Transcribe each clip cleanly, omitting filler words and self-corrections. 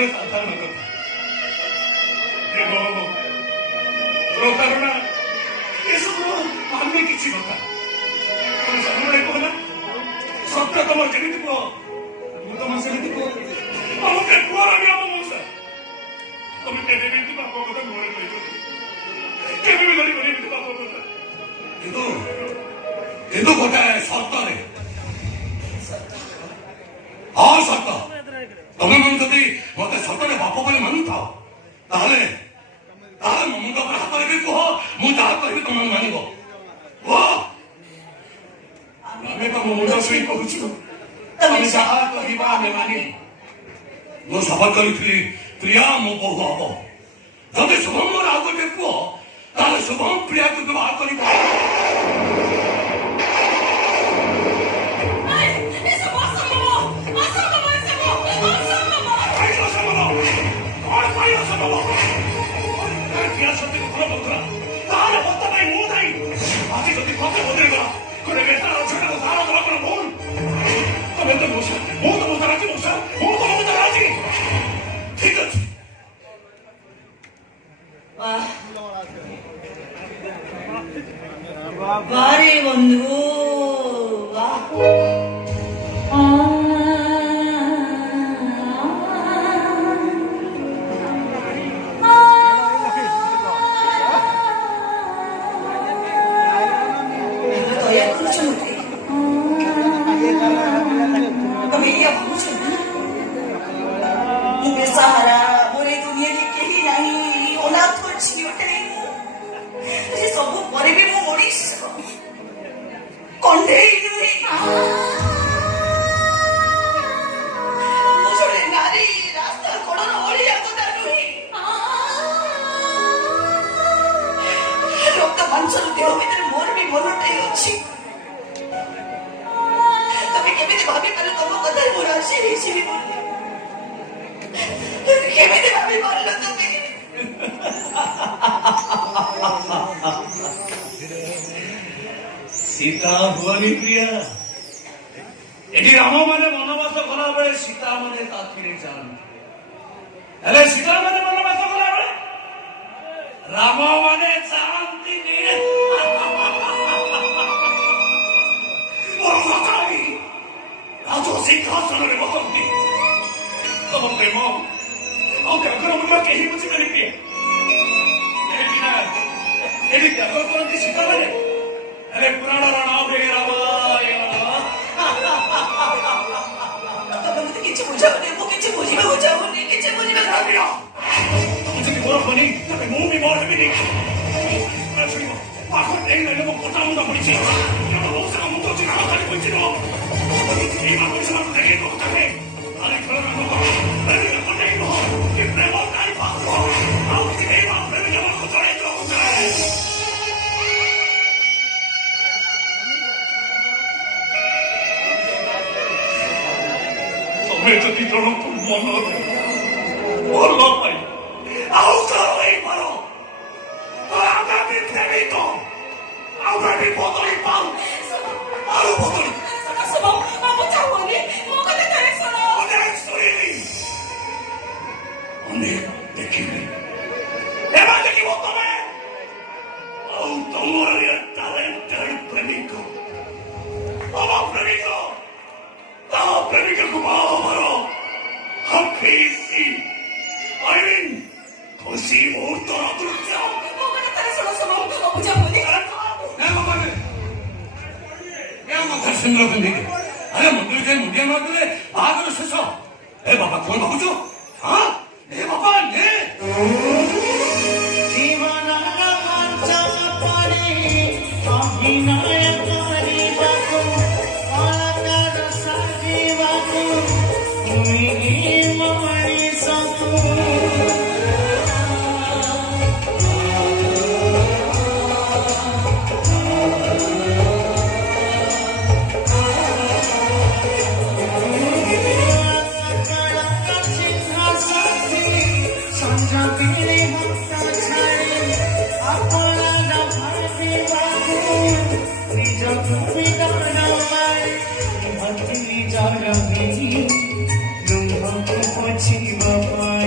କହିଲେ ସାଧାରଣ କଥା। ପ୍ରତାରଣା ଏସବୁର ଆମେ କିଛି କଥା ସବୁବେଳେ କହନା ସତ୍ୟ ତମର ଯେମିତି କୁହ ମୁଁ ତମ ସେମିତି କୁହ ଆମକୁ କୁହ ଆମେ ଆମ ମଉସା ତମେ କେବେ ବି ଏମିତି ବାପ କଥା ମୁହଁରେ କହିବ କେବେ ବି କରିବନି ଏମିତି ବାପ କଥା କିନ୍ତୁ ଗୋଟାଏ ସର୍ତ୍ତରେ ହଁ ସତ ତମେ ମାନେ ଯଦି ମତେ ସତରେ ବାପ ବୋଲି ମାନୁଥାଅ ତାହେଲେ ମୋ ମୁଣ୍ଡ ଉପରେ ହାତ ରଖି କୁହ ମୁଁ ଯାହା କହିବି ତମେ ମାନିବ କୁହ ଆମେ ତମ ମୁଣ୍ଡ ଛୁଇଁ କହୁଛୁ ତମେ ଯାହା କହିବା ଆମେ ମାନି ମୁଁ ଶପଥ କରିଥିଲି ପ୍ରିୟା ମୋ ବୋହୂ ହବ ଯଦି ଶୁଭମ ମୋର ଆଉ ଗୋଟେ ପୁଅ ତାହେଲେ ଶୁଭମ ପ୍ରିୟାକୁ ବିବାହ କରିବ ଆଜି ଯଦି ମତେ ବଦଳିଗଲା ଗୋଟେ ବେଟାର ଝିଅଟାକୁ ସାର ଦେବା କ'ଣ ଭୁଲ ତମେ ତ ମଉସା ମୁଁ ତ ମଉସା ରାଜି ମଉସା ମୁଁ ତ ମଉସା ରାଜି ଠିକ ଅଛି ବାରେ ବନ୍ଧୁ सीता भुवनी प्रिया एटी राम माने वनवास कला बेले सीता माने साथी जान अरे सीता माने वनवास कला बेले राम माने शांति ने राजो सिंहासन रे बसंती तम प्रेम और त्यागर मूल्य कहीं बुझी पारि प्रिया एटी त्याग करती सीता माने अरे पुराण राणा रामायण କିଛି ବୁଝାଉନି ମୁଁ କିଛି ବୁଝିବାକୁ ଚାହୁଁନି କିଛି ବୁଝିବାକୁ ତମେ ଯଦି ମୋର ହବନି ତମେ ମୁଁ ବି ମୋର ହେବିନି ଶୁଣିବ ପାଖ ନେଇ ନେଲେ ମୋ କଟା ମୁଣ୍ଡ ପଡ଼ିଛି ମୋ ସାଙ୍ଗେ ମୁଁ କହୁଛି ନାମ ଖାଲି କହିଛି ଏଇ ମା ପଇସା ମାକୁ ଦେଖେଇ ଦଉ ତାକେ ଆରେ ଖେଳ କଟେଇବ କି ପ୍ରେମ ନାରୀ ପାଖ ଆଉ ଏଇ ମା ପ୍ରେମିକ ମାନଙ୍କୁ ଜଣେଇ ଦଉ ତମେ ଯଦି ଜଣକୁ ମନ ଭଲ ପାଇ ଆଉ କାହାର ହେଇପାର ଆଗାମୀ ପ୍ରେମିକ ଆଉ ଗାଡ଼ି ବଦଳି ପାଉ ଆଉ ବଦଳି ଅନେକ ଦେଖିବି ଏବେ ଦେଖିବ ତମେ ଆଉ ତମର ଟ୍ୟାଲେଣ୍ଟେଡ ପ୍ରେମିକ ଆମ ପ୍ରେମିକ ତା ପ୍ରେମିକକୁ ବାହାର ହଫିସି खुशी मुहूर्त दृश्य अरे मंदिर जाए मुंडिया मारते बाहर शेष ए बाबा कौन भावुच हाँ ए बाबा ने Don't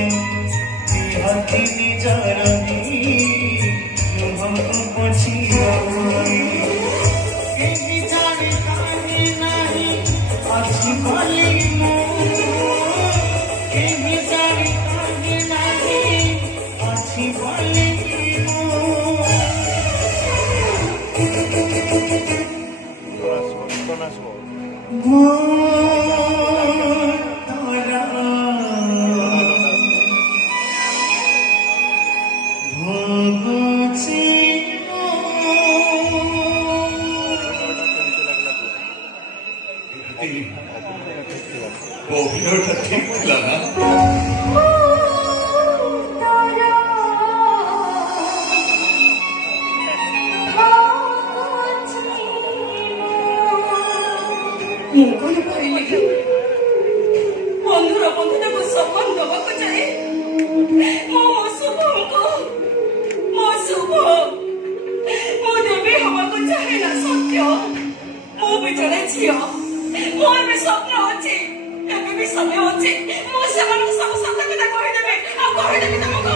অভিনয়টা ঠিক ছিল না। ବନ୍ଧୁର ବନ୍ଧୁଟାକୁ ସମ୍ମାନ ଦେବାକୁ ଯାଇ ମୋ ଶୁଭ ମୁଁ ଦେବୀ ହବାକୁ ଚାହେଁ ନା ସତ୍ୟ। ମୁଁ ବି ଜଣେ ଝିଅ, ମୋର ବି ସ୍ୱପ୍ନ ଅଛି, ଏବେ ବି ସମୟ ଅଛି। ମୁଁ ସେମାନଙ୍କୁ ସବୁ ସତ କଥା କହିଦେବି ଆଉ କହିଦେବି ତମକୁ।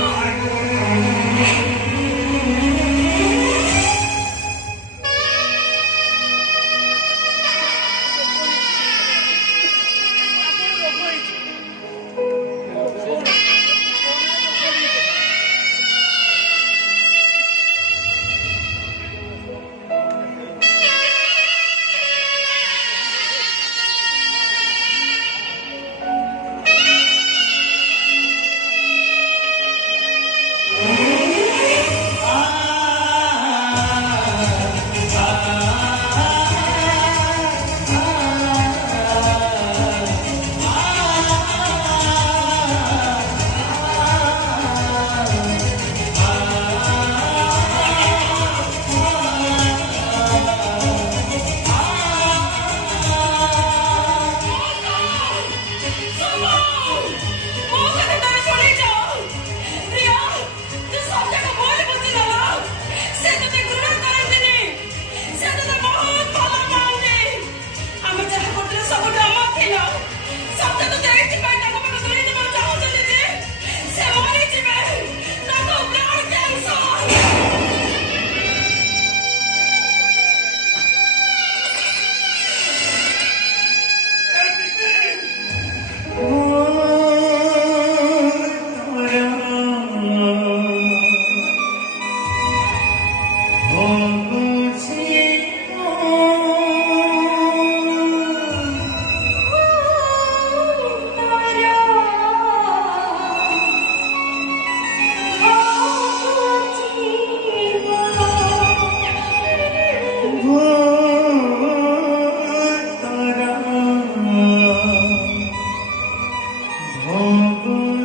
Oh